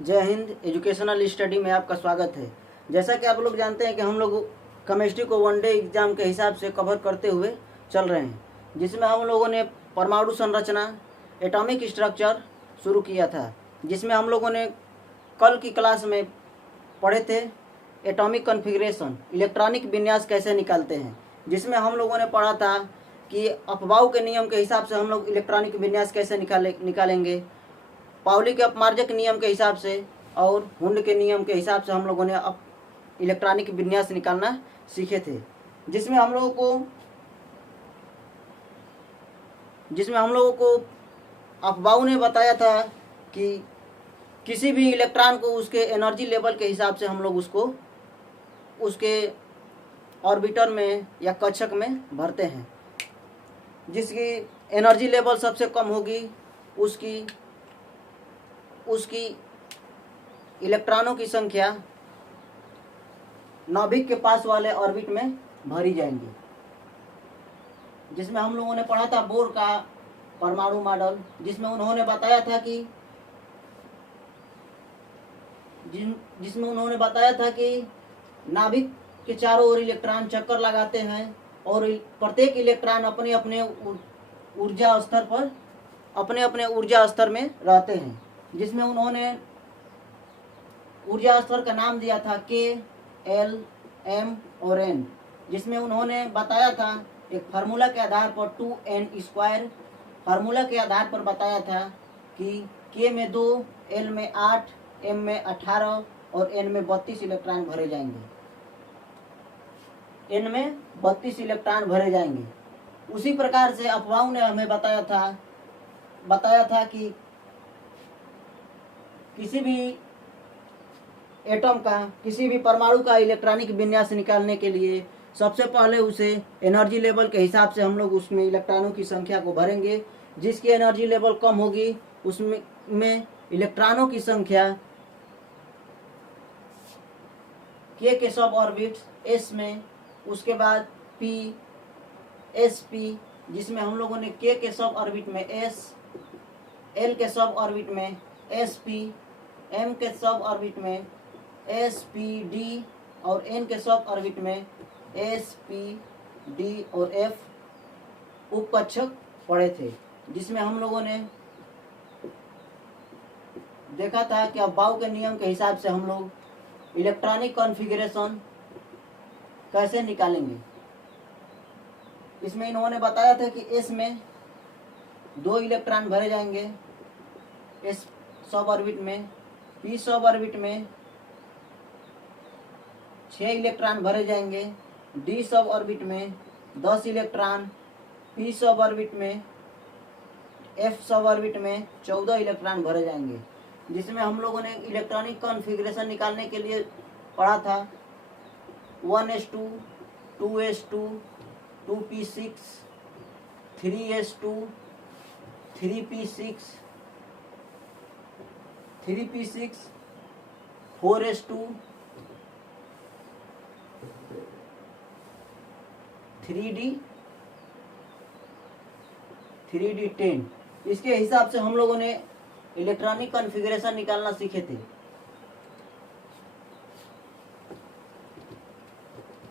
जय Hind. Educational study में आपका स्वागत है। जैसा कि आप लोग जानते हैं कि हम लोग केमिस्ट्री को वनडे एग्जाम के हिसाब से कवर करते हुए चल रहे हैं, जिसमें हम लोगों ने परमाणु संरचना, एटॉमिक स्ट्रक्चर शुरू किया था, जिसमें हम लोगों ने कल की क्लास में पढ़े थे एटॉमिक कॉन्फ़िगरेशन, इलेक्ट्रॉनिक विन्यास कैसे निकालते हैं, जिसमें हम लोगों ने पढ़ा था कि अपबाउ के नियम के हिसाब से हम लोग इलेक्ट्रॉनिक विन्यास कैसे निकालेंगे, पाउली के अपमार्जक नियम के हिसाब से और हुंड के नियम के हिसाब से हम लोगों ने अब इलेक्ट्रॉनिक विन्यास निकालना सीखे थे, जिसमें हम लोगों को अफबाऊ ने बताया था कि किसी भी इलेक्ट्रॉन को उसके एनर्जी लेवल के हिसाब से हम लोग उसको उसके ऑर्बिटर में या कक्षक में भरते हैं। जिसकी एनर्जी लेवल सबसे कम होगी उसकी इलेक्ट्रॉनों की संख्या नाभिक के पास वाले ऑर्बिट में भरी जाएंगी, जिसमें हम लोगों ने पढ़ा था बोर का परमाणु मॉडल, जिसमें उन्होंने बताया था कि नाभिक के चारों ओर इलेक्ट्रॉन चक्कर लगाते हैं और प्रत्येक इलेक्ट्रॉन अपने अपने ऊर्जा स्तर में रहते हैं, जिसमें उन्होंने ऊर्जा स्तर का नाम दिया था K, L, M और N, जिसमें उन्होंने बताया था एक फार्मूला के आधार पर 2n² फार्मूला के आधार पर बताया था कि K में 2, L में 8, M में 18 और N में 32 इलेक्ट्रॉन भरे जाएंगे। उसी प्रकार से अफवाहों ने हमें बताया था कि किसी भी एटम का, किसी भी परमाणु का इलेक्ट्रॉनिक विन्यास निकालने के लिए सबसे पहले उसे एनर्जी लेवल के हिसाब से हम लोग उसमें इलेक्ट्रॉनों की संख्या को भरेंगे। जिसकी एनर्जी लेवल कम होगी उसमें इलेक्ट्रॉनों की संख्या K के सब ऑर्बिट्स S में, उसके बाद P, SP, जिसमें हम लोगों ने K के सब ऑर्बिट में S, L के सब ऑर्बिट में SP, M के सब ऑर्बिट में SPD और N के सब ऑर्बिट में SPD और F उपकक्षक पढ़े थे, जिसमें हम लोगों ने देखा था कि अफबाऊ के नियम के हिसाब से हम लोग इलेक्ट्रॉनिक कॉन्फ़िगरेशन कैसे निकालेंगे। इसमें इन्होंने बताया था कि S में 2 इलेक्ट्रॉन भरे जाएंगे S सब ऑर्बिट में, P सब ऑर्बिट में 6 इलेक्ट्रॉन भरे जाएंगे, D सब ऑर्बिट में 10 इलेक्ट्रॉन, P सब ऑर्बिट में, F सब ऑर्बिट में 14 इलेक्ट्रॉन भरे जाएंगे, जिसमें हम लोगों ने इलेक्ट्रॉनिक कॉन्फ़िगरेशन निकालने के लिए पढ़ा था 1s2, 2s2, 2p6, 3s2, 3p6, 4s2, 3d10। इसके हिसाब से हम लोगों ने इलेक्ट्रॉनिक कॉन्फ़िगरेशन निकालना सीखे थे,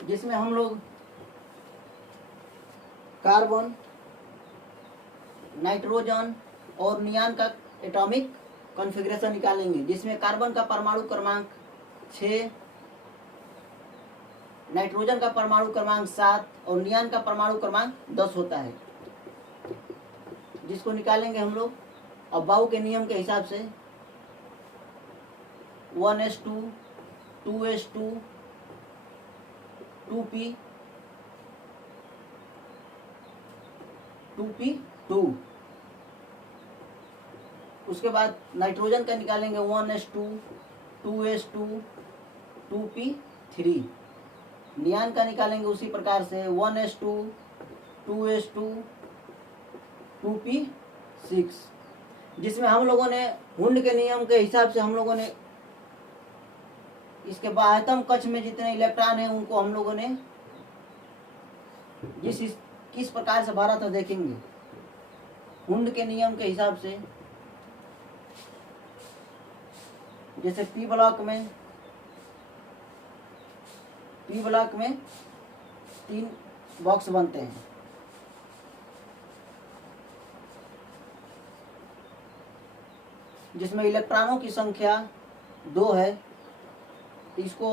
जिसमें हम लोग कार्बन, नाइट्रोजन और नियान का एटॉमिक कॉन्फ़िगरेशन निकालेंगे, जिसमें कार्बन का परमाणु क्रमांक 6, नाइट्रोजन का परमाणु क्रमांक 7 और नियान का परमाणु क्रमांक 10 होता है, जिसको निकालेंगे हम लोग अफबाऊ के नियम के हिसाब से 1s2, 2s2, 2p2। उसके बाद नाइट्रोजन का निकालेंगे 1s2, 2s2, 2p3। नियान का निकालेंगे उसी प्रकार से 1s2, 2s2, 2p6, जिसमें हम लोगों ने हुंड के नियम के हिसाब से हम लोगों ने इसके बाह्यतम कक्ष में जितने इलेक्ट्रॉन हैं उनको हम लोगों ने किस प्रकार से भरा था देखेंगे। हुंड के नियम के हिसाब से जैसे पी ब्लॉक में 3 बॉक्स बनते हैं, जिसमें इलेक्ट्रॉनों की संख्या 2 है। तो इसको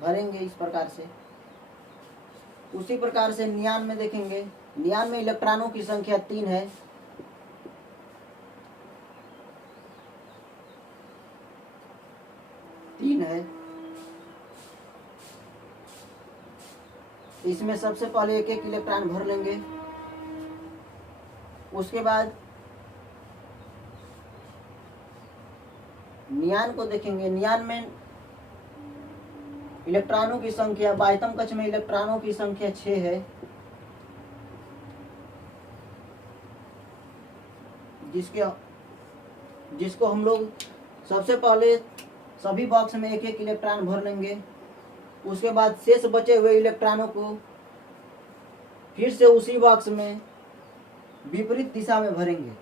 भरेंगे इस प्रकार से। उसी प्रकार से नियान में देखेंगे, नियान में इलेक्ट्रॉनों की संख्या 3 है। इसमें सबसे पहले एक एक इलेक्ट्रॉन भर लेंगे। उसके बाद नियान को देखेंगे, नियान में इलेक्ट्रॉनों की संख्या, बाह्यतम कक्ष में इलेक्ट्रॉनों की संख्या 6 है, जिसको हम लोग सबसे पहले सभी बॉक्स में एक एक इलेक्ट्रॉन भर लेंगे। उसके बाद शेष बचे हुए इलेक्ट्रॉनों को फिर से उसी बॉक्स में विपरीत दिशा में भरेंगे।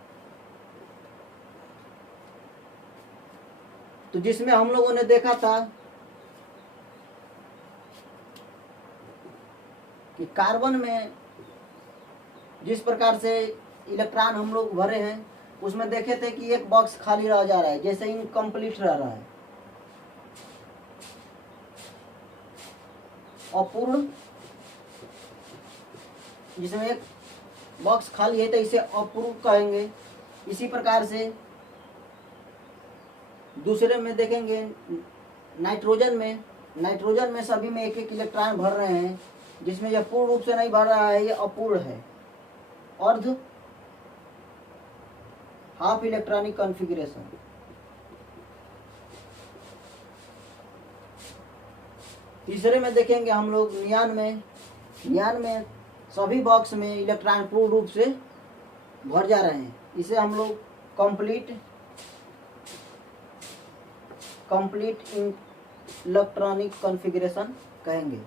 तो जिसमें हम लोगों ने देखा था कि कार्बन में जिस प्रकार से इलेक्ट्रॉन हम लोग भरे हैं, उसमें देखे थे कि एक बॉक्स खाली रह जा रहा है, जैसे इनकम्प्लीट रह रहा है, अपूर्ण। जिसमें एक बॉक्स खाली है तो इसे अपूर्ण कहेंगे। इसी प्रकार से दूसरे में देखेंगे, नाइट्रोजन में सभी में एक एक इलेक्ट्रॉन भर रहे हैं, जिसमें यह पूर्ण रूप से नहीं भर रहा है, यह अपूर्ण है, अर्ध हाफ इलेक्ट्रॉनिक कॉन्फ़िगरेशन। तीसरे में देखेंगे हम लोग नियान में सभी बॉक्स में इलेक्ट्रॉन पूर्ण रूप से भर जा रहे हैं। इसे हम लोग कंप्लीट इलेक्ट्रॉनिक कॉन्फ़िगरेशन कहेंगे।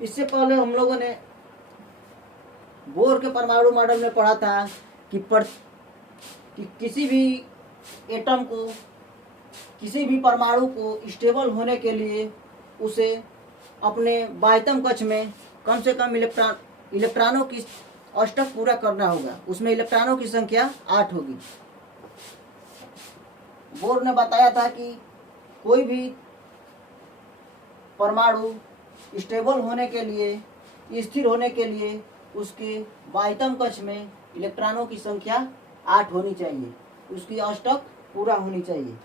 इससे पहले हम लोगों ने बोर के परमाणु मॉडल में पढ़ा था कि किसी भी एटम को, किसी भी परमाणु को स्टेबल होने के लिए उसे अपने बाह्यतम कक्ष में कम से कम इलेक्ट्रॉनों की अष्टक पूरा करना होगा। उसमें इलेक्ट्रॉनों की संख्या 8 होगी। बोर ने बताया था कि कोई भी परमाणु स्टेबल होने के लिए, स्थिर होने के लिए, उसके बाह्यतम कक्ष में इलेक्ट्रॉनों की संख्या 8 होनी चाहिए, उसकी अष्टक पूरा होनी चाहिए।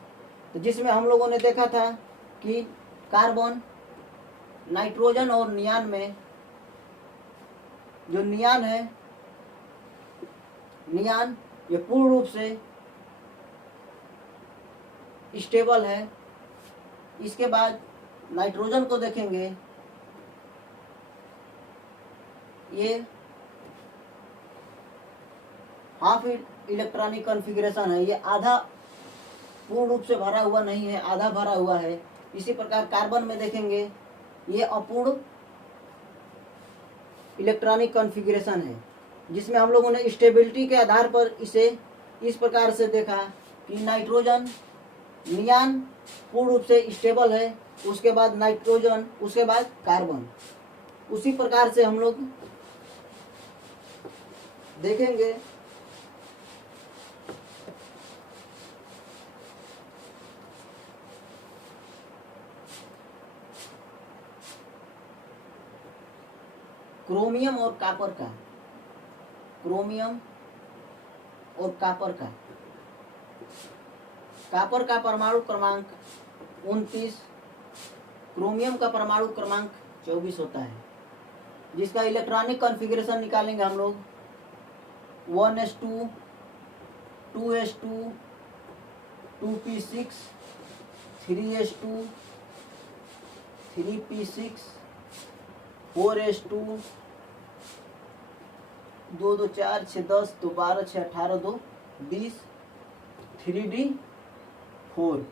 तो जिसमें हम लोगों ने देखा था कि कार्बन, नाइट्रोजन और नियान में, जो नियान है, नियान ये पूर्ण रूप से स्टेबल है। इसके बाद नाइट्रोजन को देखेंगे, ये हाफ इलेक्ट्रॉनिक कॉन्फ़िगरेशन है, ये आधा पूर्ण रूप से भरा हुआ नहीं है, आधा भरा हुआ है। इसी प्रकार कार्बन में देखेंगे, ये अपूर्ण इलेक्ट्रॉनिक कॉन्फ़िगरेशन है, जिसमें हम लोगों ने स्टेबिलिटी के आधार पर इसे इस प्रकार से देखा कि नाइट्रोजन, नियान पूर्ण रूप से स्टेबल है, उसके बाद नाइट्रोजन, उसके बाद कार्बन। उसी प्रकार से हम लोग देखेंगे क्रोमियम और कॉपर का, क्रोमियम और कॉपर का। कॉपर का परमाणु क्रमांक 29, क्रोमियम का परमाणु क्रमांक 24 होता है, जिसका इलेक्ट्रॉनिक कॉन्फ़िगरेशन निकालेंगे हम लोग 1s2, 2s2, 2p6, 3s2, 3p6, 4s2, 2 2 4 6 10, 2 12 6 18, 2 20, 3d4।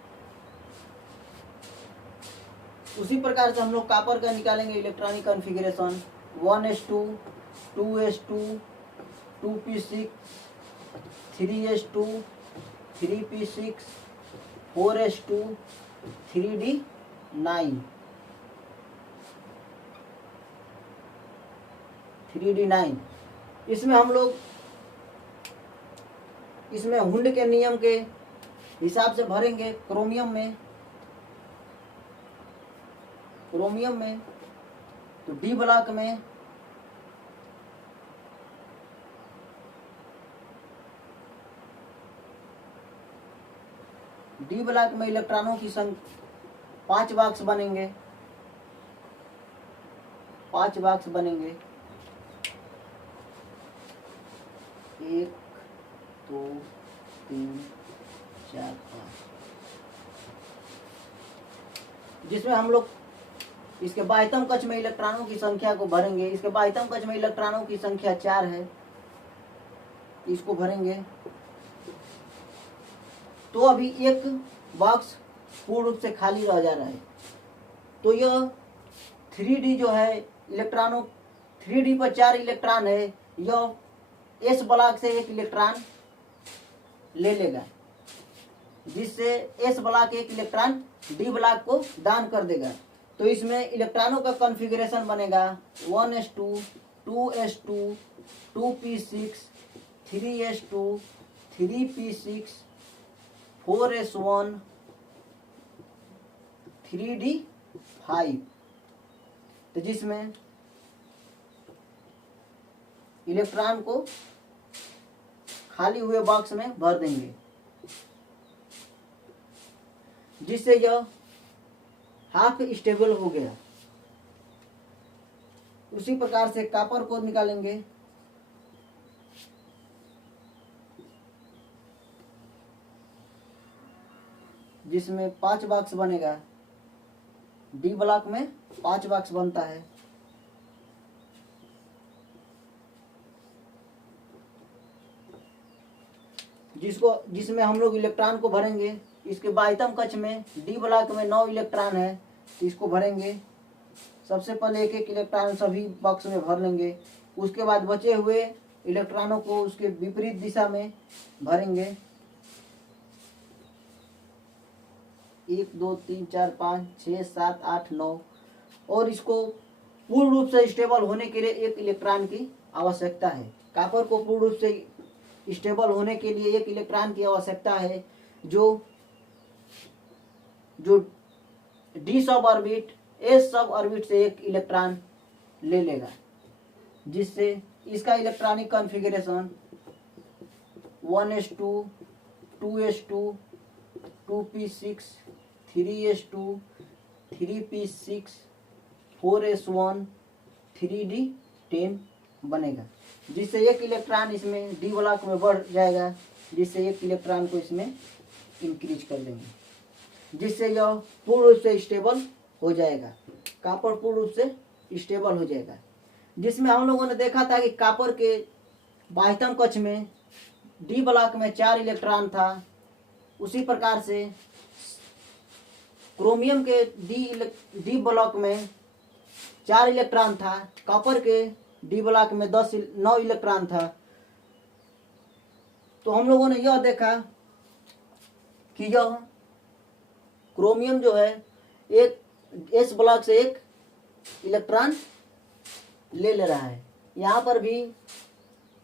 उसी प्रकार से हम लोग कॉपर का निकालेंगे electronic configuration 1s2, 2s2, 2p6, 3s2, 3p6, 4s2 3d9 3d9। इसमें हम लोग इसमें हुंड के नियम के हिसाब से भरेंगे। क्रोमियम में तो डी ब्लॉक में इलेक्ट्रॉनों की संख्या 5 बॉक्स बनेंगे। 1 2 3 4 5, जिसमें हम लोग इसके बाह्यतम कक्ष में इलेक्ट्रॉनों की संख्या को भरेंगे। इसके बाह्यतम कक्ष में इलेक्ट्रॉनों की संख्या 4 है, इसको भरेंगे। तो अभी एक बॉक्स पूर्ण रूप से खाली रह जा रहा है। तो यह 3d जो है इलेक्ट्रॉनों 3d पर 4 इलेक्ट्रॉन है, यह s ब्लॉक से एक इलेक्ट्रॉन ले लेगा, जिससे s ब्लॉक एक इलेक्ट्रॉन d ब्लॉक को दान कर देगा। तो इसमें इलेक्ट्रॉनों का कॉन्फ़िगरेशन बनेगा 1s2 2s2 2p6 3s2 3p6 4s1 3d5। तो जिसमें इलेक्ट्रॉन को खाली हुए बॉक्स में भर देंगे, जिससे यह हाफ स्टेबल हो गया। उसी प्रकार से कॉपर को निकालेंगे। जिसमें 5 बॉक्स बनेगा। डी ब्लॉक में 5 बॉक्स बनता है। जिसमें हम लोग इलेक्ट्रॉन को भरेंगे। इसके बाह्यतम कक्ष में डी ब्लॉक में 9 इलेक्ट्रॉन है, तो इसको भरेंगे। सबसे पहले एक एक इलेक्ट्रॉन सभी बॉक्स में भर लेंगे। उसके बाद बचे हुए इलेक्ट्रॉनों को उसके विपरीत दिशा में भरेंगे। 1 2 3 4 5 6 7 8 9। और इसको पूर्ण रूप से स्टेबल होने के लिए एक इलेक्ट्रॉन की आवश्यकता है। कॉपर को पूर्ण रूप से स्टेबल होने के लिए एक इलेक्ट्रॉन की आवश्यकता है, जो डी सब ऑर्बिट एस सब ऑर्बिट से एक इलेक्ट्रॉन ले लेगा, जिससे इसका electronic configuration 1s2 2s2 2p6 3s2 3p6 4s1 3d10 बनेगा, जिससे एक इलेक्ट्रॉन इसमें डी ब्लॉक में बढ़ जाएगा, जिससे एक इलेक्ट्रॉन को इसमें इंक्रीज कर देंगे, जिससे यह पूर्ण रूप से स्टेबल हो जाएगा। कॉपर पूर्ण रूप से स्टेबल हो जाएगा। जिसमें हम लोगों ने देखा था कि कॉपर के बाह्यतम कक्ष में डी ब्लॉक में 4 इलेक्ट्रॉन था। उसी प्रकार से क्रोमियम के डी ब्लॉक में 4 इलेक्ट्रॉन था। कॉपर के डी ब्लॉक में 9 इलेक्ट्रॉन था। तो हम लोगों ने यह देखा कि यह क्रोमियम जो है एक एस ब्लॉक से एक इलेक्ट्रॉन ले रहा है। यहाँ पर भी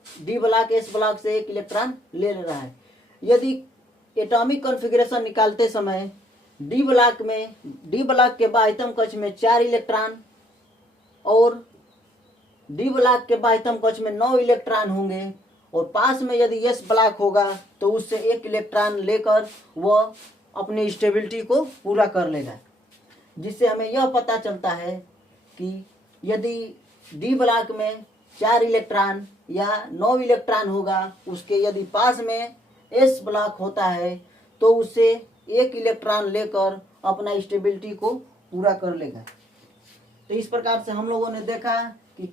डी ब्लॉक एस ब्लॉक से एक इलेक्ट्रॉन ले रहा है। यदि एटॉमिक कॉन्फ़िगरेशन निकालते समय डी ब्लॉक के बाह्यतम कक्ष में 4 इलेक्ट्रॉन और डी ब्लॉक के बाह्यतम कक्ष में 9 इलेक्ट्रॉन होंगे, और पास में यदि एस ब्लॉक होगा तो उससे एक इलेक्ट्रॉन लेकर वह अपनी स्टेबिलिटी को पूरा कर लेगा। जिससे हमें यह पता चलता है कि यदि डी ब्लॉक में 4 इलेक्ट्रॉन या 9 इलेक्ट्रॉन होगा, उसके यदि पास में एस ब्लॉक होता है तो उससे एक इलेक्ट्रॉन लेकर अपना स्टेबिलिटी को पूरा कर लेगा। तो इस प्रकार से हम लोगों ने देखा कि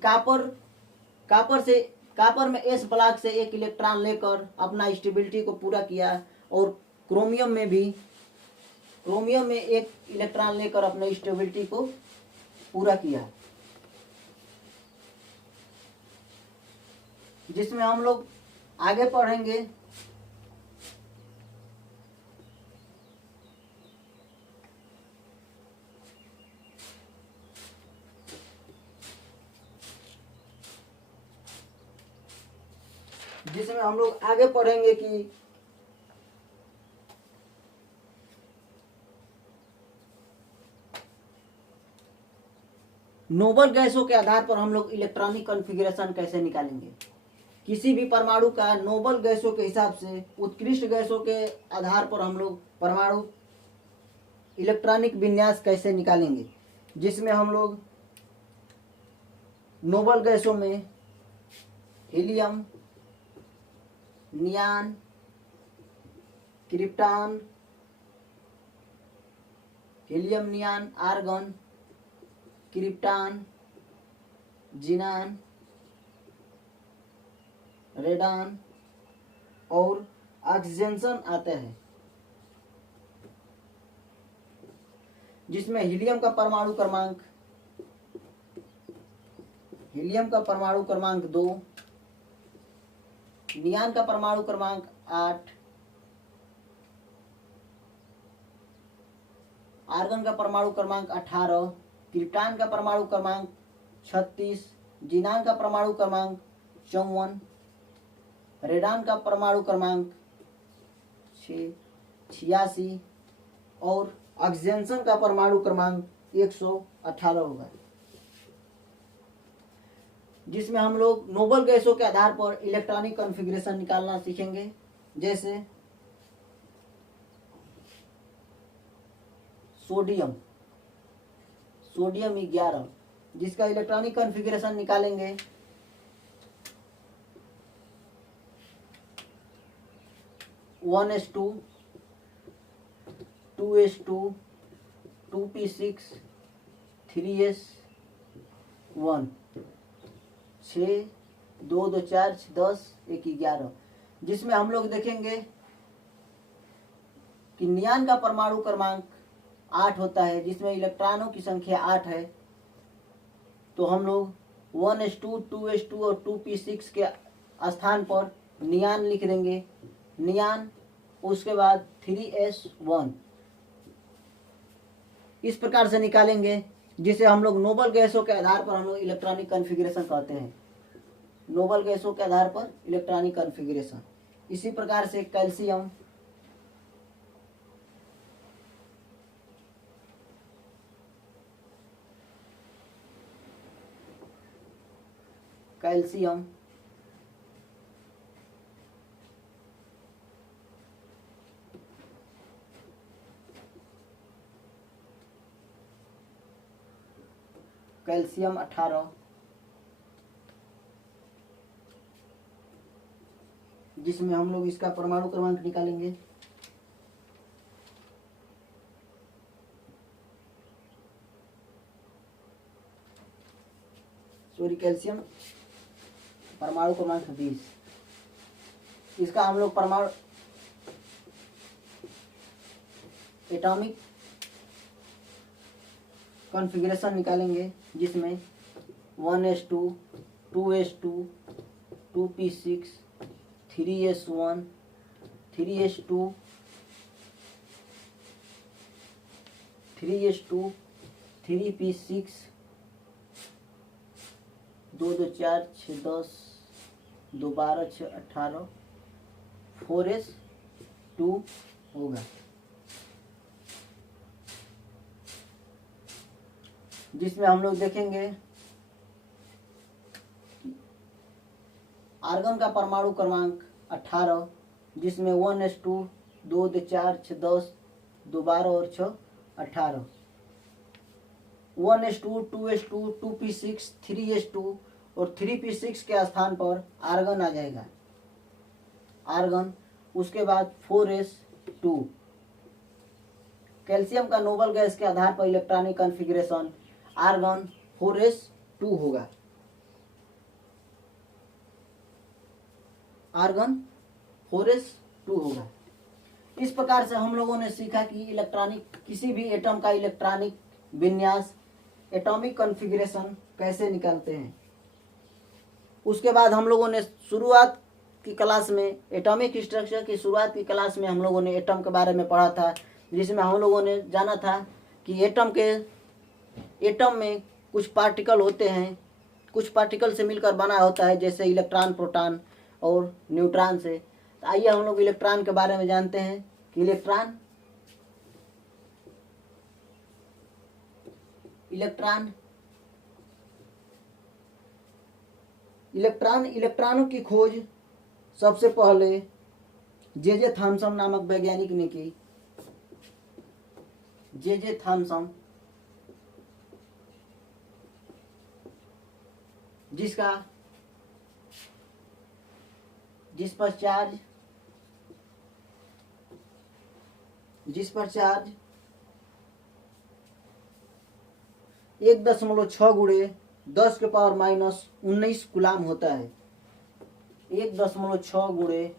कॉपर में एस ब्लॉक से एक इलेक्ट्रॉन लेकर अपना स्टेबिलिटी को पूरा किया, और क्रोमियम में एक इलेक्ट्रॉन लेकर अपने स्टेबिलिटी को पूरा किया। जिसमें हम लोग आगे पढ़ेंगे जिसमें हम लोग आगे पढ़ेंगे कि नोबल गैसों के आधार पर हम लोग इलेक्ट्रॉनिक कॉन्फ़िगरेशन कैसे निकालेंगे। किसी भी परमाणु का नोबल गैसों के हिसाब से उत्कृष्ट गैसों के आधार पर हम लोग परमाणु इलेक्ट्रॉनिक विन्यास कैसे निकालेंगे, जिसमें हम लोग नोबल गैसों में helium, neon, krypton, helium, neon, argon, krypton, xenon, radon और ऑक्सीजन आते हैं, जिसमें हीलियम का परमाणु क्रमांक 2, नियान का परमाणु क्रमांक 8, आर्गन का परमाणु क्रमांक 18, क्रिप्टॉन का परमाणु क्रमांक 36, जिनान का परमाणु क्रमांक 54, रेडॉन का परमाणु क्रमांक 86 और ऑक्सीजन का परमाणु क्रमांक 118 होगा, जिसमें हम लोग नोबल गैसों के आधार पर इलेक्ट्रॉनिक कॉन्फ़िगरेशन निकालना सीखेंगे। जैसे सोडियम 11, जिसका इलेक्ट्रॉनिक कॉन्फ़िगरेशन निकालेंगे 1s2, 2s2, 2p6, 3s1, 6, 2, 2, 4, 10, 1, 11, जिसमें हम लोग देखेंगे कि नियान का परमाणु क्रमांक 8 होता है, जिसमें इलेक्ट्रॉनों की संख्या 8 है। तो हम लोग 1s2, 2s2 और 2p6 के स्थान पर नियान लिख देंगे, नियान, उसके बाद 3s1, इस प्रकार से निकालेंगे, जिसे हम लोग नोबल गैसों के आधार पर हम लोग इलेक्ट्रॉनिक कॉन्फ़िगरेशन कहते हैं। नोबल गैसों के आधार पर इलेक्ट्रॉनिक कॉन्फ़िगरेशन। इसी प्रकार से कैल्शियम, कैल्शियम, कैल्शियम 18, जिसमें हम लोग इसका परमाणु क्रमांक निकालेंगे कैल्शियम परमाणु क्रमांक 20, इसका हम लोग परमाणु एटॉमिक कॉन्फ़िगरेशन निकालेंगे, जिसमें 1s2, 2s2, 2p6, 3s1, 3s2, 3p6, 2, 2, 4, 6, 10, 2, 12, 6, 18, 4s2 होगा, जिसमें हम लोग देखेंगे आर्गन का परमाणु क्रमांक 18, जिसमें 1s2, 2, 2, 4, 6, 10, 2, 12 और 6, 18, 1s2, 2s2, 2p6, 3s2 और 3p6 के स्थान पर आर्गन आ जाएगा, आर्गन, उसके बाद 4s2। कैल्शियम का नोबल गैस के आधार पर इलेक्ट्रॉनिक कॉन्फ़िगरेशन आर्गन 4s2 होगा, आर्गन 4s2 होगा। इस प्रकार से हम लोगों ने सीखा कि इलेक्ट्रॉनिक किसी भी एटम का इलेक्ट्रॉनिक विन्यास, एटॉमिक कॉन्फ़िगरेशन कैसे निकालते हैं। उसके बाद हम लोगों ने शुरुआत की क्लास में एटॉमिक स्ट्रक्चर की शुरुआत की क्लास में हम लोगों ने एटम के बारे में पढ़ा था, जिसमें हम लोगों ने जाना था कि एटम में कुछ पार्टिकल होते हैं, कुछ पार्टिकल से मिलकर बना होता है, जैसे इलेक्ट्रॉन, प्रोटॉन, और न्यूट्रॉन से। तो आइए हम लोग इलेक्ट्रॉन के बारे में जानते हैं कि इलेक्ट्रॉन इलेक्ट्रॉनों की खोज सबसे पहले जे थॉम्सन नामक वैज्ञानिक ने की। जे थॉम्सन, जिस पर चार्ज 1.6 गुणे 10 के पावर -19 कूलाम होता है। 1.6 गुणे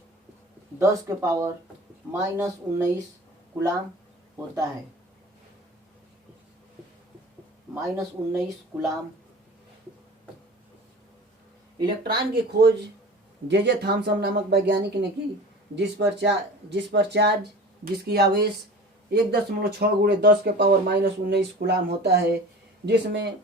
10 के पावर -19 कूलाम होता है। -19 कूलाम। इलेक्ट्रॉन की खोज जे थॉम्सन नामक वैज्ञानिक ने की, जिसकी आवेश 1.6 गुणे 10 के पावर -19 कूलाम होता है, जिसमें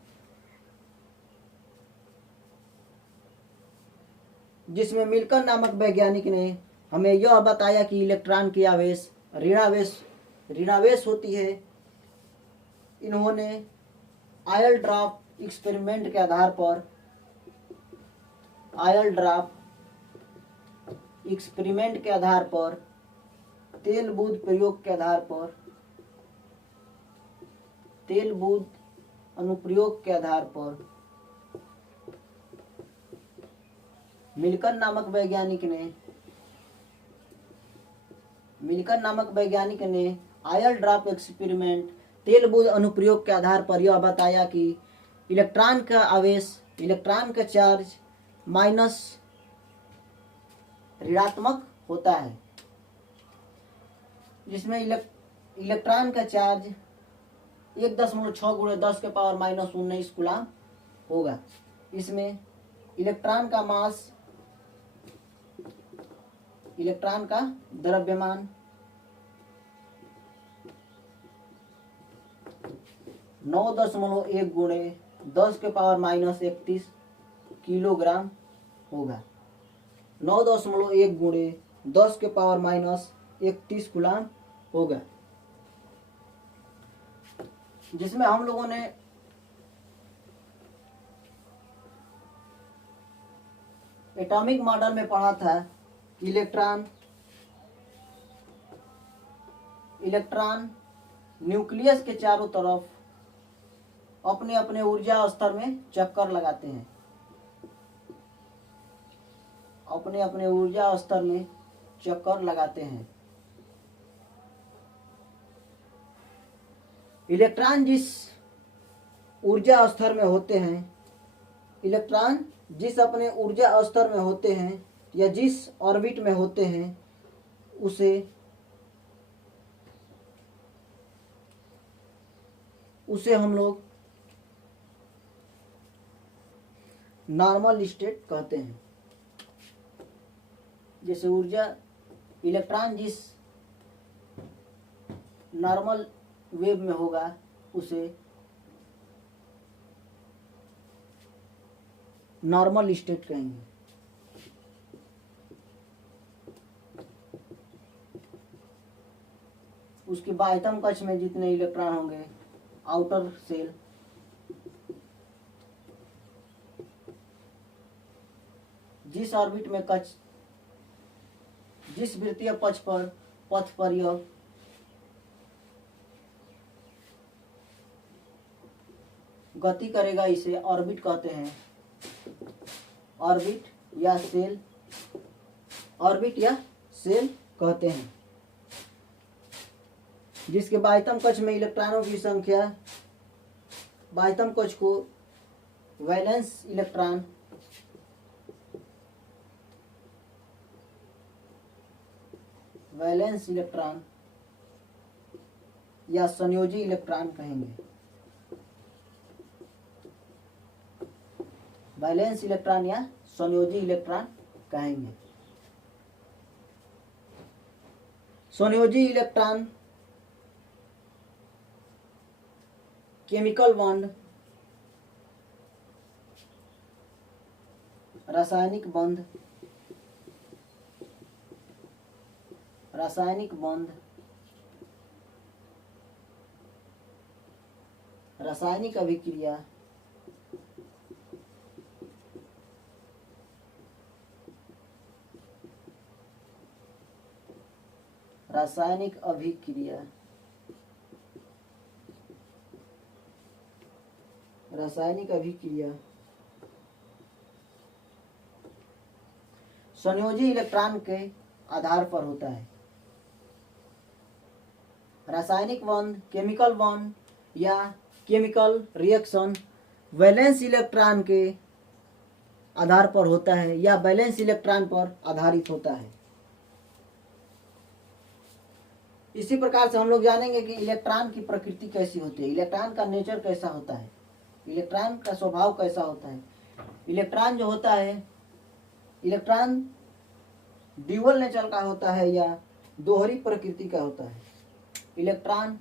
मिल्टन नामक वैज्ञानिक ने हमें यह बताया कि इलेक्ट्रॉन की आवेश ऋणावेश होती है। इन्होंने आयल ड्रॉप एक्सपेरिमेंट के आधार पर तेल बूंद प्रयोग के आधार पर तेल बूंद अनुप्रयोग के आधार पर मिल्टन नामक वैज्ञानिक ने आयल ड्रॉप एक्सपेरिमेंट तेल बूंद अनुप्रयोग के आधार पर यह बताया कि इलेक्ट्रॉन का चार्ज माइनस ऋणात्मक होता है, जिसमें इलेक्ट्रॉन का चार्ज 1.6 गुणे 10 के पावर -19 कूलाम होगा। इसमें इलेक्ट्रॉन का द्रव्यमान 9.1 गुणे 10 के पावर -31 किलोग्राम होगा। 9.1 गुणे 10 के पावर -31 कूलाम होगा, जिसमें हम लोगों ने एटॉमिक मॉडल में पढ़ा था कि इलेक्ट्रॉन न्यूक्लियस के चारों तरफ अपने अपने ऊर्जा स्तर में चक्कर लगाते हैं। इलेक्ट्रॉन जिस अपने ऊर्जा स्तर में होते हैं या जिस ऑर्बिट में होते हैं, उसे हम लोग नॉर्मल स्टेट कहते हैं। जैसे इलेक्ट्रॉन जिस नॉर्मल वेव में होगा उसे नॉर्मल स्टेट कहेंगे। उसके बाह्यतम कक्ष में जितने इलेक्ट्रॉन होंगे, आउटर सेल, जिस ऑर्बिट में जिस वृत्तीय पथ पर यह गति करेगा, इसे ऑर्बिट कहते हैं। ऑर्बिट या सेल कहते हैं। जिसके बाह्यतम कक्ष में इलेक्ट्रॉनों की संख्या, बाह्यतम कक्ष को वैलेंस इलेक्ट्रॉन या संयोजी इलेक्ट्रॉन कहेंगे। वैलेंस इलेक्ट्रॉन या संयोजी इलेक्ट्रॉन कहेंगे। संयोजी इलेक्ट्रॉन केमिकल बॉन्ड, रासायनिक बंध रासायनिक बंध, रासायनिक अभिक्रिया, रासायनिक अभिक्रिया, रासायनिक अभिक्रिया संयोजी इलेक्ट्रॉन के आधार पर होता है। रासायनिक बंध, केमिकल बॉन्ड या केमिकल रिएक्शन वैलेंस इलेक्ट्रॉन के आधार पर होता है या वैलेंस इलेक्ट्रॉन पर आधारित होता है। इसी प्रकार से हम लोग जानेंगे कि इलेक्ट्रॉन की प्रकृति कैसी होती है, इलेक्ट्रॉन का नेचर कैसा होता है, इलेक्ट्रॉन का स्वभाव कैसा होता है। इलेक्ट्रॉन जो होता है, इलेक्ट्रॉन ड्यूअल नेचर का होता है या दोहरी प्रकृति का होता है। इलेक्ट्रॉन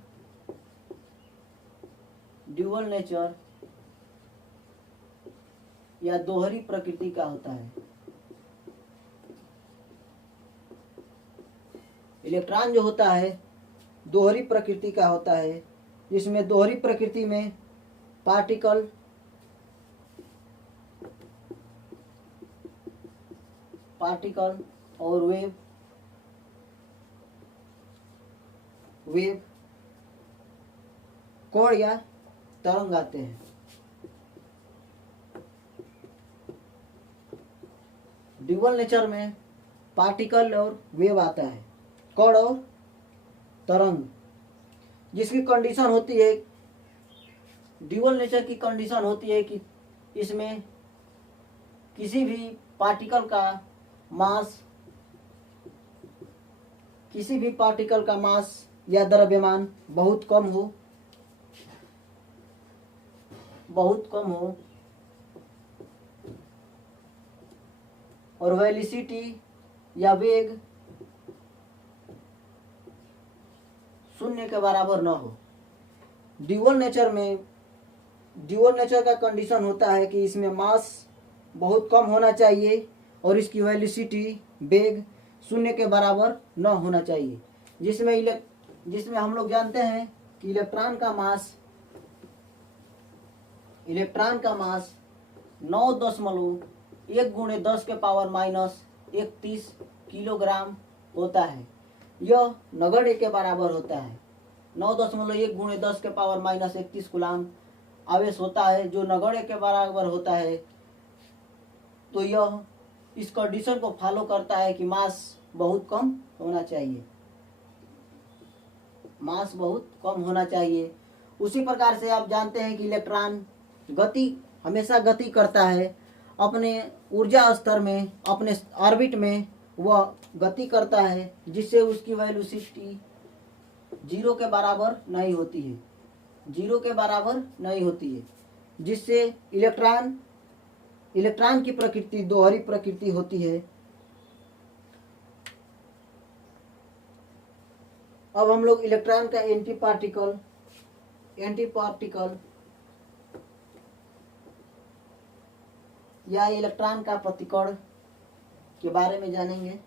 ड्यूअल नेचर या दोहरी प्रकृति का होता है। इलेक्ट्रॉन जो होता है दोहरी प्रकृति का होता है, जिसमें दोहरी प्रकृति में पार्टिकल और वेव कोण या तरंग आते हैं। ड्यूअल नेचर में पार्टिकल और वेव आता है, कोण और तरंग, जिसकी कंडीशन होती है, ड्यूअल नेचर की कंडीशन होती है कि इसमें किसी भी पार्टिकल का मास या द्रव्यमान बहुत कम हो और वेलोसिटी या वेग शून्य के बराबर न हो। ड्यूअल नेचर का कंडीशन होता है कि इसमें मास बहुत कम होना चाहिए और इसकी वेलोसिटी वेग शून्य के बराबर न होना चाहिए, जिसमें हम लोग जानते हैं कि इलेक्ट्रॉन का मास 9.1 × 10⁻³ किलोग्राम होता है। यह नगण्य के बराबर होता है। 9.1 × 10⁻³ कूलाम आवेश होता है, जो नगण्य के बराबर होता है। तो यह इस कंडीशन को फॉलो करता है कि मास बहुत कम होना चाहिए, मास बहुत कम होना चाहिए। उसी प्रकार से आप जानते हैं कि इलेक्ट्रॉन हमेशा गति करता है अपने ऊर्जा स्तर में, अपने ऑर्बिट में वह गति करता है, जिससे उसकी वेलोसिटी 0 के बराबर नहीं होती है, जिससे इलेक्ट्रॉन की प्रकृति दोहरी प्रकृति होती है। अब हम लोग इलेक्ट्रॉन का एंटी पार्टिकल या इलेक्ट्रॉन का प्रतिकण के बारे में जानेंगे।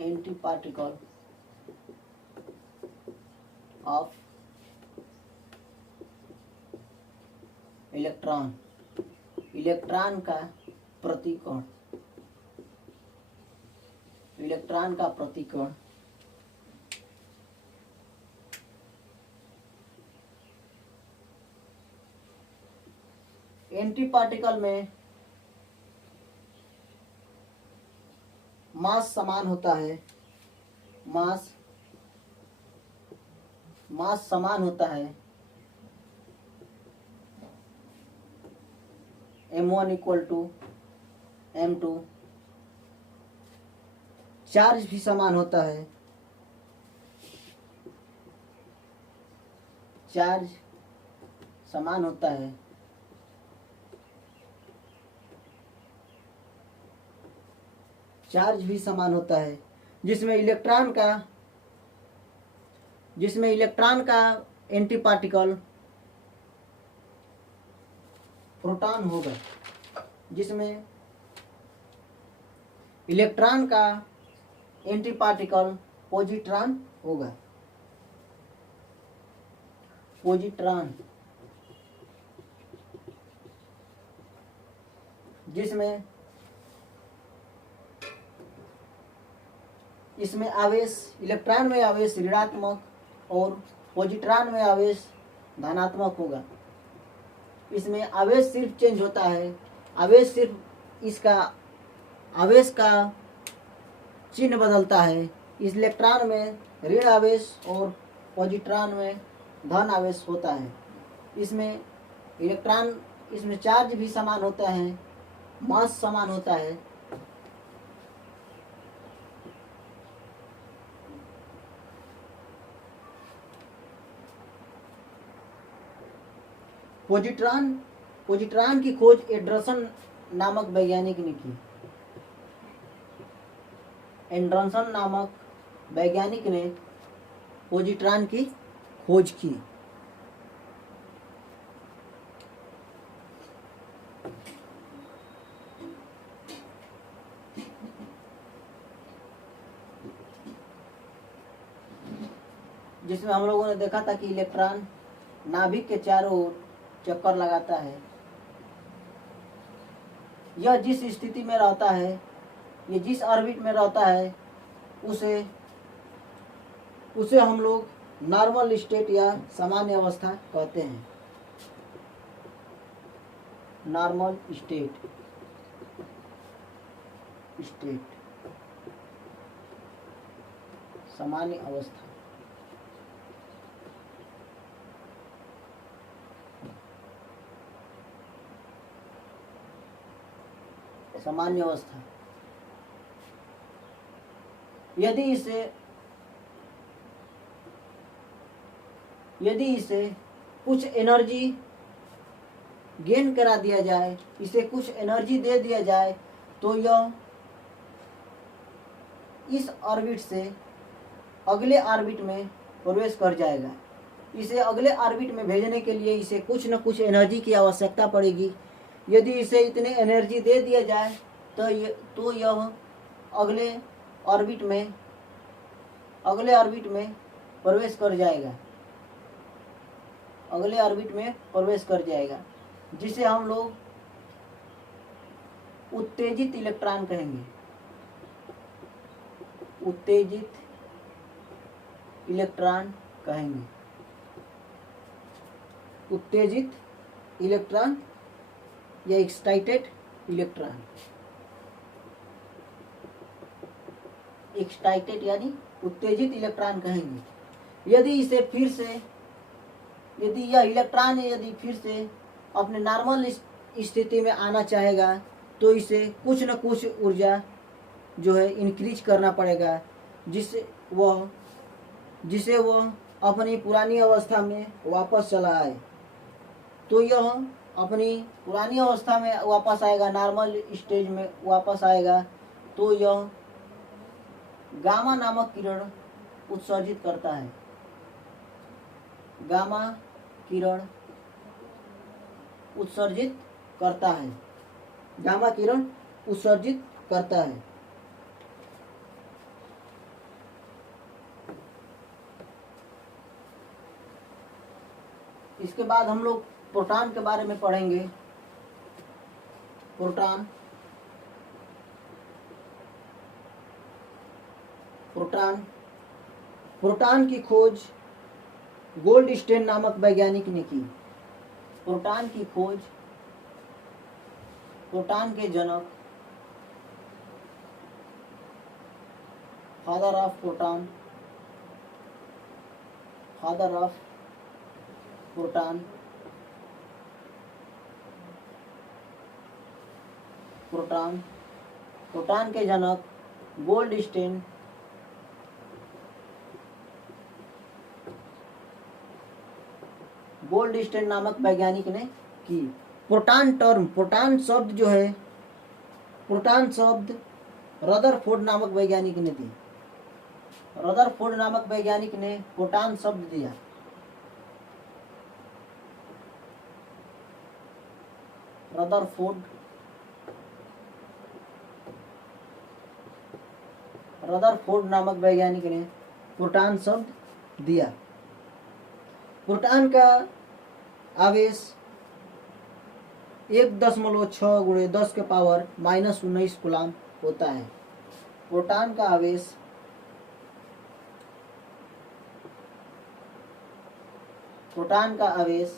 एंटी पार्टिकल ऑफ इलेक्ट्रॉन का प्रतिकण, एंटी पार्टिकल में मास समान होता है, मास समान होता है। m1 = m2। चार्ज भी समान होता है, चार्ज समान होता है। चार्ज भी समान होता है, जिसमें इलेक्ट्रॉन का एंटी पार्टिकल प्रोटॉन होगा, जिसमें इलेक्ट्रॉन का एंटी पार्टिकल पॉजिट्रॉन होगा। पॉजिट्रॉन, जिसमें इसमें आवेश, इलेक्ट्रॉन में आवेश ऋणात्मक और पॉजिट्रॉन में आवेश धनात्मक होगा। इसमें आवेश सिर्फ चेंज होता है, आवेश सिर्फ इसका आवेश का चिन्ह बदलता है। इस इलेक्ट्रॉन में ऋण आवेश और पॉजिट्रॉन में धन आवेश होता है। इसमें इलेक्ट्रॉन, इसमें चार्ज भी समान होता है, मास समान होता है। पॉजिट्रॉन की खोज एंडरसन नामक वैज्ञानिक ने की। एंडरसन नामक वैज्ञानिक ने पॉजिट्रॉन की खोज की। जिसमें हम लोगों ने देखा था कि इलेक्ट्रॉन नाभिक के चारों ओर चक्कर लगाता है। यह जिस स्थिति में रहता है, ये जिस ऑर्बिट में रहता है, उसे हम लोग नॉर्मल स्टेट या सामान्य अवस्था कहते हैं। नॉर्मल स्टेट, सामान्य अवस्था। सामान्य अवस्था। यदि इसे कुछ एनर्जी गेन करा दिया जाए, इसे कुछ एनर्जी दे दिया जाए, तो यह इस ऑर्बिट से अगले ऑर्बिट में प्रवेश कर जाएगा। इसे अगले ऑर्बिट में भेजने के लिए इसे कुछ न कुछ एनर्जी की आवश्यकता पड़ेगी। यदि इसे इतने एनर्जी दे दिया जाए तो यह अगले ऑर्बिट में प्रवेश कर जाएगा। अगले ऑर्बिट में प्रवेश कर जाएगा, जिसे हम लोग उत्तेजित इलेक्ट्रॉन कहेंगे। उत्तेजित इलेक्ट्रॉन कहेंगे। उत्तेजित इलेक्ट्रॉन या एक्साइटेड इलेक्ट्रॉन। एक्साइटेड यानी उत्तेजित इलेक्ट्रॉन कहेंगे। यदि यह इलेक्ट्रॉन यदि फिर से अपने नॉर्मल स्थिति में आना चाहेगा, तो इसे कुछ न कुछ ऊर्जा जो है इंक्रीज करना पड़ेगा, जिससे वह अपनी पुरानी अवस्था में वापस चला आए। तो यह अपनी पुरानी अवस्था में वापस आएगा, नॉर्मल स्टेज में वापस आएगा, तो यह गामा नामक किरण उत्सर्जित करता है। गामा किरण उत्सर्जित करता है। गामा किरण उत्सर्जित करता है। इसके बाद हम लोग प्रोटॉन के बारे में पढ़ेंगे। प्रोटॉन की खोज गोल्डस्टेन नामक वैज्ञानिक ने की। प्रोटॉन की खोज, प्रोटॉन के जनक, फादर ऑफ प्रोटॉन, प्रोटॉन के जनक गोल्डस्टेन नामक वैज्ञानिक ने की। प्रोटॉन शब्द जो है, प्रोटॉन शब्द रदरफोर्ड नामक वैज्ञानिक ने दी। रदरफोर्ड नामक वैज्ञानिक ने प्रोटॉन शब्द दिया। रदरफोर्ड रदरफोर्ड नामक वैज्ञानिक ने प्रोटॉन शब्द दिया। प्रोटॉन का आवेश 1.6 गुणे 10 के पावर -19 कूलाम होता है। प्रोटॉन का आवेश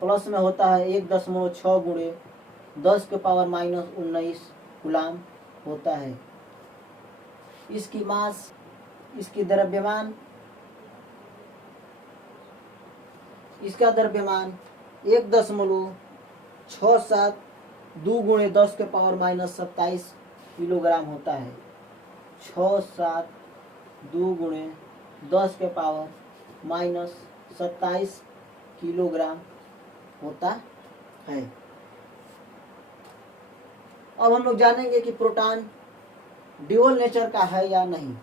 प्लस में होता है 1.6 गुणे 10 के पावर -19 कूलाम होता है। इसकी मास, इसका द्रव्यमान 1.672 गुणे 10 के पावर -27 किलोग्राम होता है। 672 गुणे 10 के पावर -27 किलोग्राम होता है। अब हम लोग जानेंगे कि प्रोटॉन ड्यूअल नेचर का है या नहीं।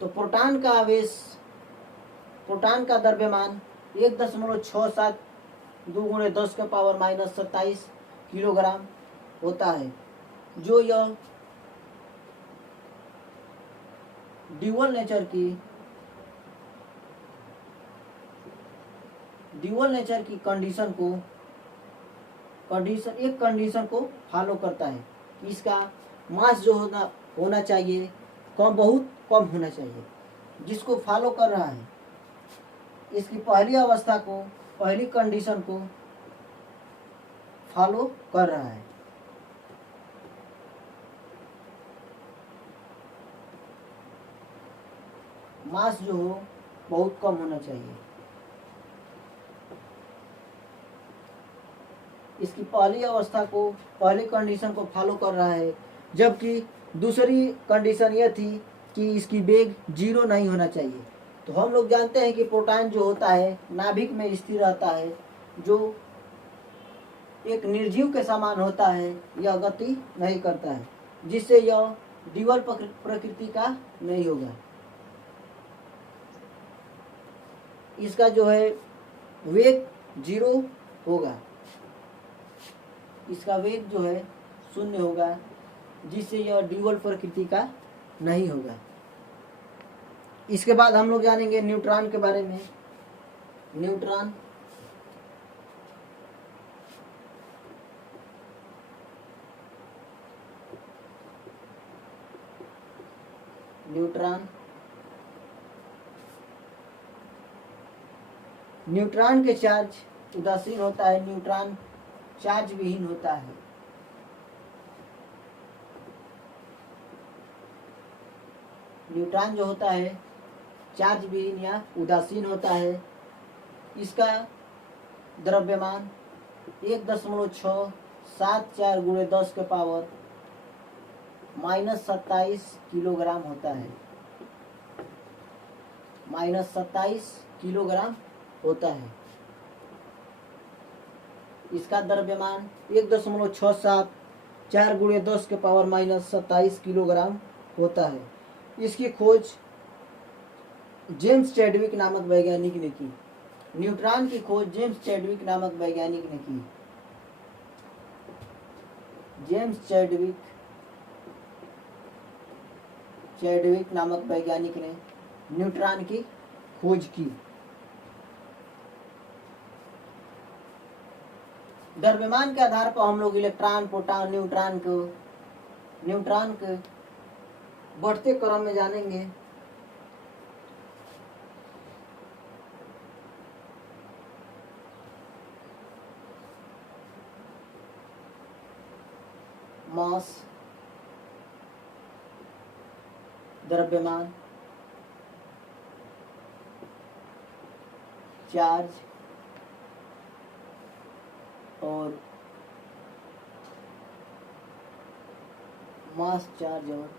तो प्रोटॉन का द्रव्यमान 1.672 गुणे 10 के पावर -27 किलोग्राम होता है। जो यह ड्यूअल नेचर की कंडीशन को फॉलो करता है कि इसका मास जो होना चाहिए बहुत कम होना चाहिए, जिसको फॉलो कर रहा है। इसकी पहली कंडीशन को फॉलो कर रहा है। मास जो हो बहुत कम होना चाहिए। इसकी पहली कंडीशन को फॉलो कर रहा है, जबकि दूसरी कंडीशन यह थी कि इसकी वेग 0 नहीं होना चाहिए। तो हम लोग जानते हैं कि प्रोटॉन जो होता है नाभिक में स्थिर रहता है, जो एक निर्जीव के समान होता है। यह गति नहीं करता है, जिससे यह ड्यूअल प्रकृति का नहीं होगा। इसका जो है वेग 0 होगा, इसका वेग जो है 0 होगा, जिससे यह ड्यूअल प्रकृति का नहीं होगा। इसके बाद हम लोग जानेंगे न्यूट्रॉन के बारे में। न्यूट्रॉन न्यूट्रॉन के चार्ज उदासीन होता है। न्यूट्रॉन चार्ज विहीन होता है। न्यूट्रॉन जो होता है चार्ज विहीन या उदासीन होता है। इसका द्रव्यमान 1.674 गुणे 10 के पावर -27 किलोग्राम होता है। -27 किलोग्राम होता है। इसका द्रव्यमान 1.674 गुणे 10 के पावर -27 किलोग्राम होता है। इसकी खोज जेम्स चैडविक नामक वैज्ञानिक ने की। न्यूट्रॉन की खोज जेम्स चैडविक नामक वैज्ञानिक ने की। जेम्स चैडविक नामक वैज्ञानिक ने न्यूट्रॉन की खोज की। द्रव्यमान के आधार पर हम लोग इलेक्ट्रॉन, प्रोटॉन, न्यूट्रॉन के बढ़ते क्रम में जानेंगे। मास, द्रव्यमान, चार्ज और मास, चार्ज और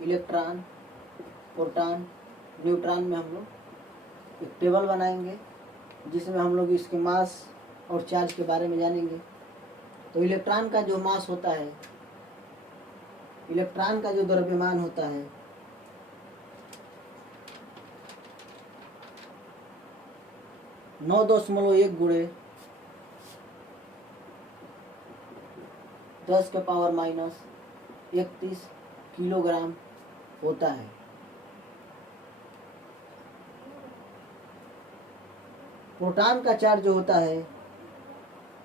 इलेक्ट्रॉन, प्रोटॉन, न्यूट्रॉन में हम लोग एक टेबल बनाएंगे, जिसमें हम लोग इसके मास और चार्ज के बारे में जानेंगे। तो इलेक्ट्रॉन का जो मास होता है इलेक्ट्रॉन का जो द्रव्यमान होता है 9.1 गुणे 10⁻31 किलोग्राम होता है। प्रोटॉन का चार्ज जो होता है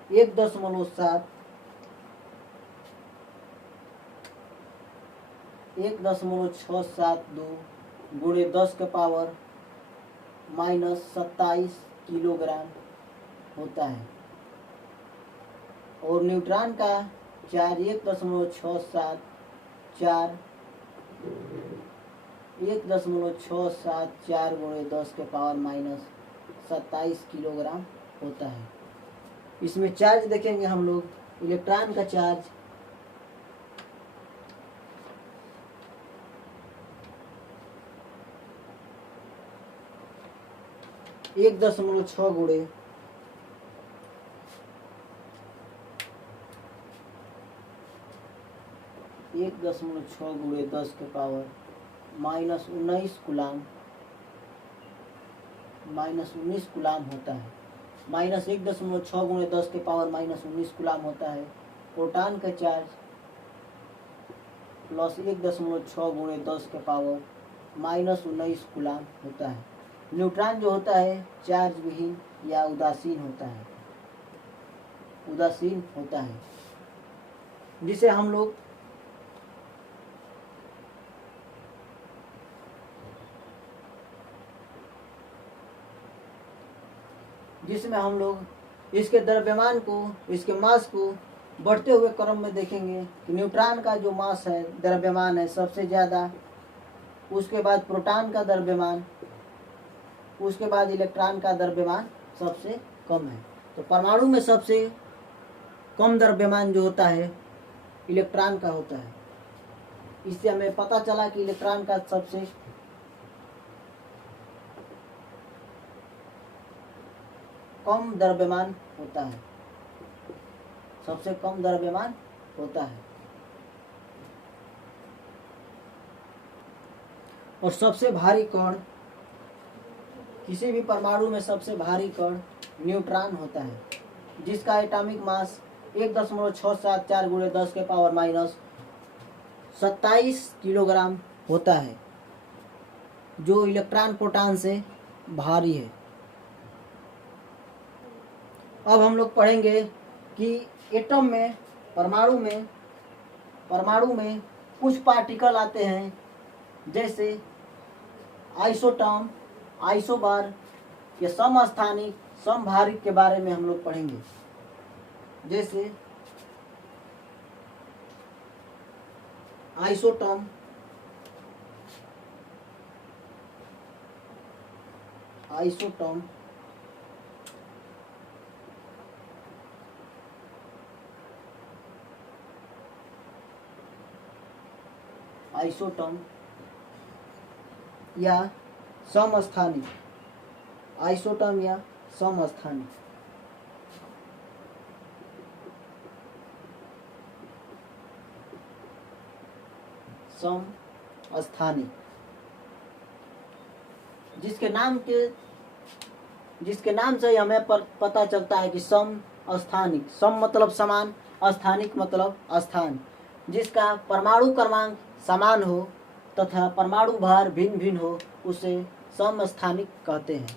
1.672 गुणे 10⁻27 किलोग्राम होता है। और न्यूट्रॉन का चार्ज 1.674 गुणे 10⁻27 किलोग्राम होता है। इसमें चार्ज देखेंगे हम लोग, इलेक्ट्रॉन का चार्ज 1.6 गुणे 10⁻19 कुलाम होता है। -1.6 गुणे 10⁻19 कुलाम होता है। प्रोटॉन का चार्ज +1.6 गुणे 10⁻19 कुलाम होता है। न्यूट्रॉन जो होता है चार्ज विहीन या उदासीन होता है, जिसे हम लोग इसके द्रव्यमान को, इसके मास को बढ़ते हुए क्रम में देखेंगे कि न्यूट्रॉन का जो मास है, द्रव्यमान है सबसे ज़्यादा, उसके बाद प्रोटॉन का द्रव्यमान, उसके बाद इलेक्ट्रॉन का द्रव्यमान सबसे कम है। तो परमाणु में सबसे कम द्रव्यमान जो होता है इलेक्ट्रॉन का होता है। इससे हमें पता चला कि इलेक्ट्रॉन का सबसे कम द्रव्यमान होता है, और सबसे भारी कण, किसी भी परमाणु में सबसे भारी कण न्यूट्रॉन होता है, जिसका एटॉमिक मास 1.674 गुणे 10⁻27 किलोग्राम होता है, जो इलेक्ट्रॉन प्रोटॉन से भारी है। अब हम लोग पढ़ेंगे कि एटम में, परमाणु में कुछ पार्टिकल आते हैं, जैसे आइसोटॉम, आइसोबार या समस्थानिक, समभारित के बारे में हम लोग पढ़ेंगे। जैसे आइसोटॉम, या समस्थानिक, आइसोटॉम या समस्थानिक। जिसके नाम से हमें पता चलता है कि समस्थानिक, सम मतलब समान, स्थानिक मतलब स्थान, जिसका परमाणु क्रमांक समान हो तथा परमाणु भार भिन्न भिन्न हो, उसे समस्थानिक कहते हैं।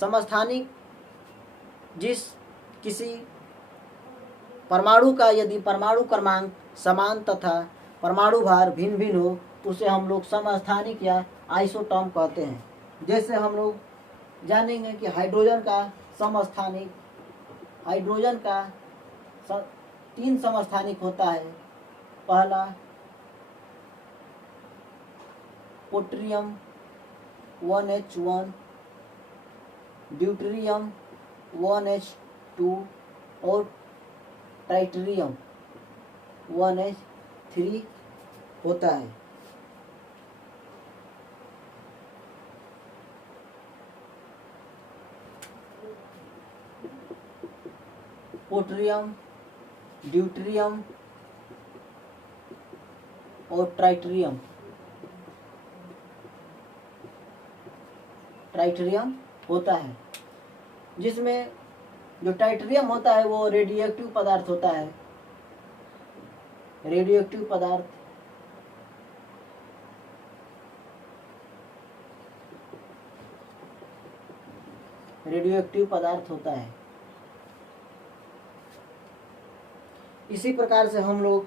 समस्थानिक जिस किसी परमाणु का यदि परमाणु क्रमांक समान तथा परमाणु भार भिन्न भिन्न हो, उसे हम लोग समस्थानिक या आइसोटॉम कहते हैं। जैसे हम लोग जानेंगे कि हाइड्रोजन का समस्थानिक, हाइड्रोजन का 3 समस्थानिक होता है। पहला पोट्रियम 1H1, ड्यूटेरियम 1H2 और ट्राइटेरियम 1H3 होता है। पोट्रियम, ड्यूटेरियम और ट्राइटेरियम होता है, जिसमें जो ट्राइटेरियम होता है वो रेडियोएक्टिव पदार्थ होता है। रेडियोएक्टिव पदार्थ होता है। इसी प्रकार से हम लोग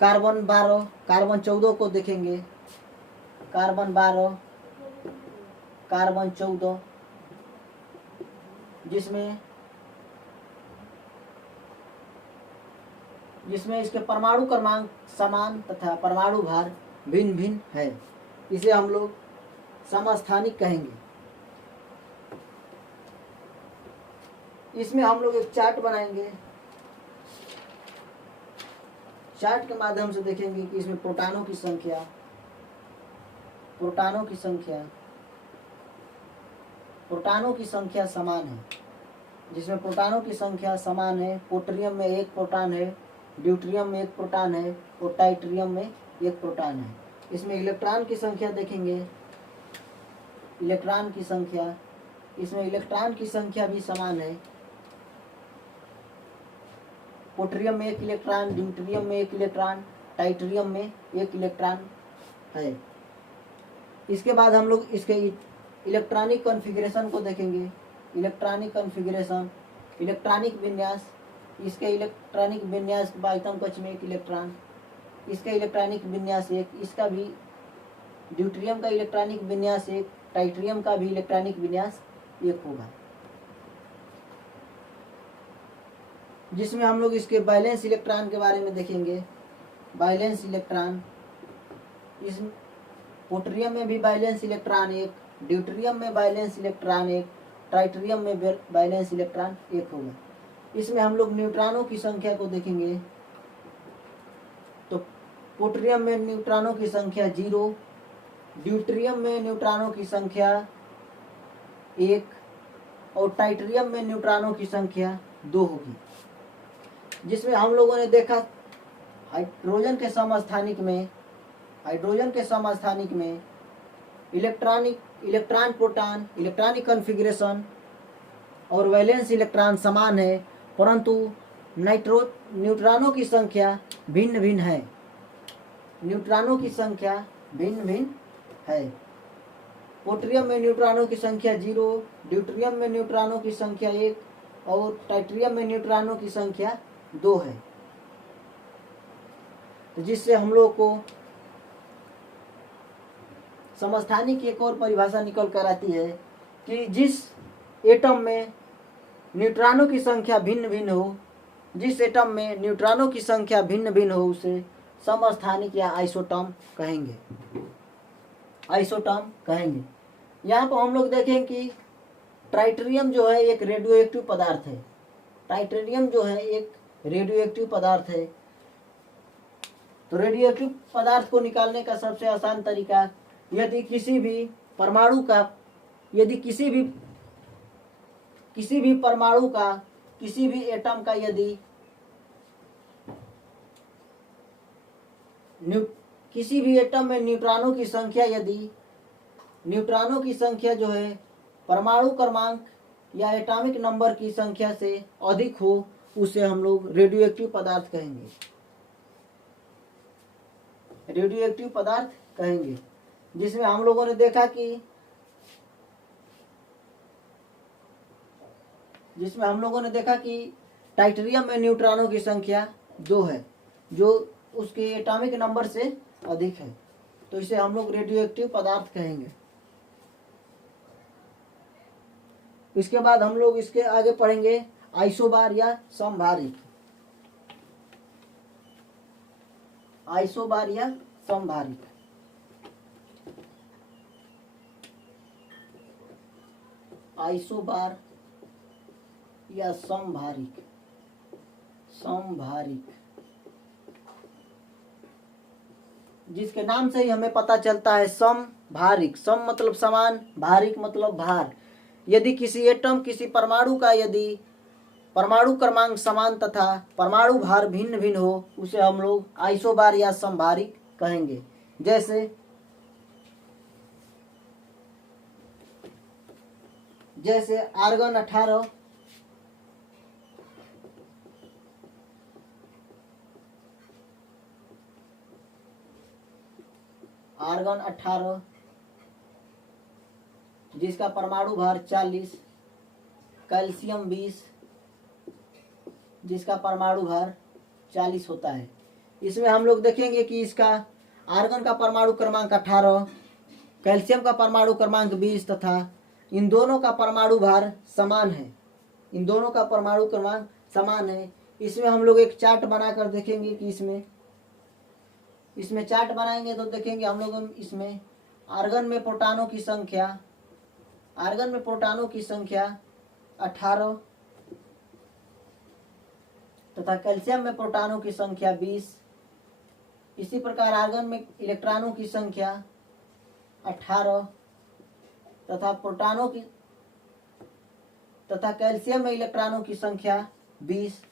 कार्बन 12, कार्बन 14 को देखेंगे। कार्बन 12, कार्बन 14, जिसमें इसके परमाणु क्रमांक समान तथा परमाणु भार भिन्न भिन्न है। इसे हम लोग समस्थानिक कहेंगे। इसमें हम लोग एक चार्ट बनाएंगे। चार्ट के माध्यम से देखेंगे कि इसमें प्रोटॉनों की संख्या समान है। जिसमें प्रोटॉनों की संख्या समान है। पोट्रियम में 1 प्रोटॉन है, ड्यूटेरियम में 1 प्रोटॉन है और टाइटेरियम में 1 प्रोटॉन है। इसमें इलेक्ट्रॉन की संख्या देखेंगे। इसमें इलेक्ट्रॉन की संख्या भी समान है। पोट्रियम में 1 इलेक्ट्रॉन, ड्यूटेरियम में 1 इलेक्ट्रॉन, टाइटेरियम में 1 इलेक्ट्रॉन है। इसके बाद हम लोग इसके इलेक्ट्रॉनिक कॉन्फ़िगरेशन को देखेंगे। इलेक्ट्रॉनिक विन्यास। इसके इलेक्ट्रॉनिक विन्यास बाइतम कक्ष में 1 इलेक्ट्रॉन, इसका इलेक्ट्रॉनिक विन्यास 1, इसका भी ड्यूटेरियम का इलेक्ट्रॉनिक विन्यास 1, टाइटेरियम का भी इलेक्ट्रॉनिक विन्यास 1 होगा। जिसमें हम लोग इसके बैलेंस इलेक्ट्रॉन के बारे में देखेंगे। बैलेंस इलेक्ट्रॉन, इस पोट्रियम में भी बैलेंस इलेक्ट्रॉन 1, ड्यूटेरियम में बैलेंस इलेक्ट्रॉन 1, ट्राइटेरियम में बैलेंस इलेक्ट्रॉन 1 होगा। इसमें हम लोग न्यूट्रॉनों की संख्या को देखेंगे। तो पोट्रियम में न्यूट्रॉनों की संख्या 0, ड्यूटेरियम में न्यूट्रॉनों की संख्या 1 और टाइटेरियम में न्यूट्रॉनों की संख्या 2 होगी। जिसमें हम लोगों ने देखा हाइड्रोजन के समस्थानिक में इलेक्ट्रॉन प्रोटॉन, इलेक्ट्रॉनिक कॉन्फ़िगरेशन और वैलेंस इलेक्ट्रॉन समान है, परंतु न्यूट्रॉनों की संख्या भिन्न भिन्न है। पोट्रियम में न्यूट्रॉनों की संख्या 0, ड्यूटेरियम में न्यूट्रॉनों की संख्या 1 और टाइटेरियम में न्यूट्रॉनों की संख्या 2 है। तो जिससे हम लोग को समस्थानिक की एक और परिभाषा निकल कर आती है कि जिस एटम में न्यूट्रॉनों की संख्या भिन्न भिन्न हो, उसे समस्थानिक या आइसोटॉम कहेंगे। यहाँ पर हम लोग देखें कि ट्राइटेरियम जो है एक रेडियोएक्टिव पदार्थ है। तो रेडियोएक्टिव पदार्थ को निकालने का सबसे आसान तरीका, यदि किसी भी परमाणु का किसी भी एटम का यदि किसी भी एटम में न्यूट्रॉनों की संख्या जो है परमाणु क्रमांक या एटॉमिक नंबर की संख्या से अधिक हो, उसे हम लोग रेडियोएक्टिव पदार्थ कहेंगे। जिसमें हम लोगों ने देखा कि टाइटेरियम में न्यूट्रॉनों की संख्या 2 है, जो उसके एटॉमिक नंबर से अधिक है, तो इसे हम लोग रेडियोएक्टिव पदार्थ कहेंगे। इसके बाद हम लोग इसके आगे पढ़ेंगे आइसोबार या समभारिक। आइसोबार या समभारिक। जिसके नाम से ही हमें पता चलता है समभारिक। सम मतलब समान, भारिक मतलब भार। यदि किसी एटम, किसी परमाणु का यदि परमाणु क्रमांक समान तथा परमाणु भार भिन्न भिन्न हो, उसे हम लोग आइसोबार या समभारिक कहेंगे। जैसे आर्गन 18, जिसका परमाणु भार 40, कैल्शियम 20 जिसका परमाणु भार 40 होता है। इसमें हम लोग देखेंगे कि इसका आर्गन का परमाणु क्रमांक 18, कैल्शियम का परमाणु क्रमांक 20 तथा इन दोनों का परमाणु भार समान है। इन दोनों का परमाणु क्रमांक समान है। इसमें हम लोग एक चार्ट बनाकर देखेंगे कि इसमें चार्ट बनाएंगे तो देखेंगे हम लोग इसमें आर्गन में प्रोटॉनों की संख्या 18 तथा कैल्शियम में प्रोटॉनों की संख्या 20। इसी प्रकार आर्गन में इलेक्ट्रॉनों की संख्या 18 तथा कैल्शियम में इलेक्ट्रॉनों की संख्या 20।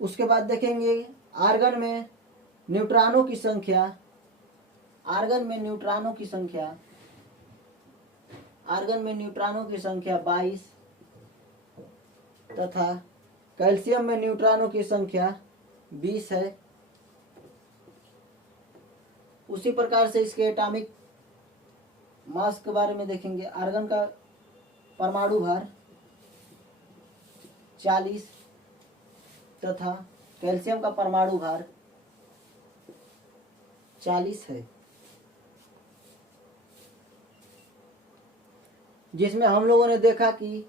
उसके बाद देखेंगे आर्गन में न्यूट्रॉनों की संख्या 22 तथा कैल्शियम में न्यूट्रॉनों की संख्या 20 है। उसी प्रकार से इसके एटॉमिक मास के बारे में देखेंगे। आर्गन का परमाणु भार 40 तथा कैल्शियम का परमाणु भार 40 है, जिसमें हम लोगों ने देखा कि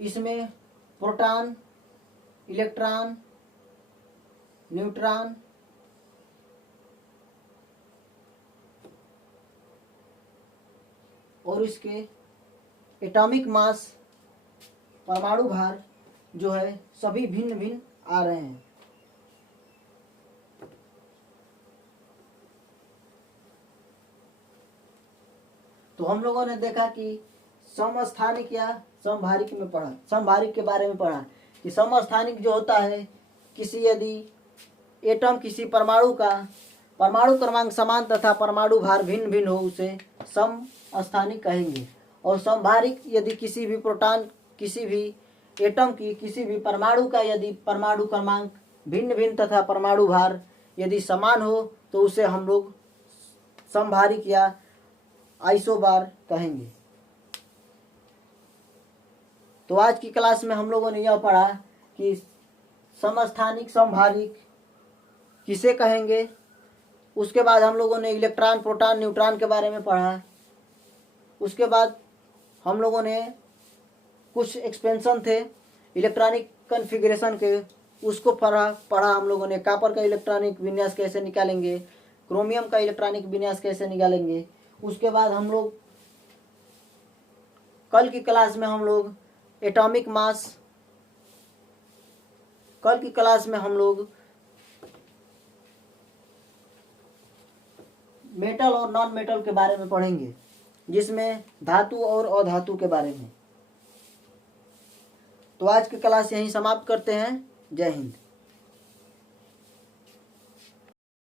इसमें प्रोटॉन, इलेक्ट्रॉन, न्यूट्रॉन और इसके एटॉमिक मास, परमाणु भार जो है सभी भिन्न भिन्न आ रहे हैं। तो हम लोगों ने देखा कि समस्थानिक या समभारिक में पढ़ा, समभारिक के बारे में पढ़ा कि समस्थानिक जो होता है, किसी यदि एटम किसी परमाणु का परमाणु क्रमांक समान तथा परमाणु भार भिन्न भिन्न हो उसे समस्थानिक कहेंगे। और समभारिक यदि किसी भी प्रोटॉन, किसी भी एटम की किसी भी परमाणु का यदि परमाणु क्रमांक भिन्न भिन्न तथा परमाणु भार यदि समान हो तो उसे हम लोग समभारिक या आइसोबार कहेंगे। तो आज की क्लास में हम लोगों ने यह पढ़ा कि समस्थानिक, समभारिक किसे कहेंगे। उसके बाद हम लोगों ने इलेक्ट्रॉन, प्रोटॉन, न्यूट्रॉन के बारे में पढ़ा। उसके बाद हम लोगों ने कुछ एक्सपेंशन थे इलेक्ट्रॉनिक कॉन्फ़िगरेशन के, उसको पढ़ा हम लोगों ने। कॉपर का इलेक्ट्रॉनिक विन्यास कैसे निकालेंगे, क्रोमियम का इलेक्ट्रॉनिक विन्यास कैसे निकालेंगे। उसके बाद हम लोग कल की क्लास में हम लोग एटॉमिक मास, कल की क्लास में हम लोग मेटल और नॉन मेटल के बारे में पढ़ेंगे, जिसमें धातु और अधातु के बारे में। तो आज की क्लास यहीं समाप्त करते हैं। जय हिंद।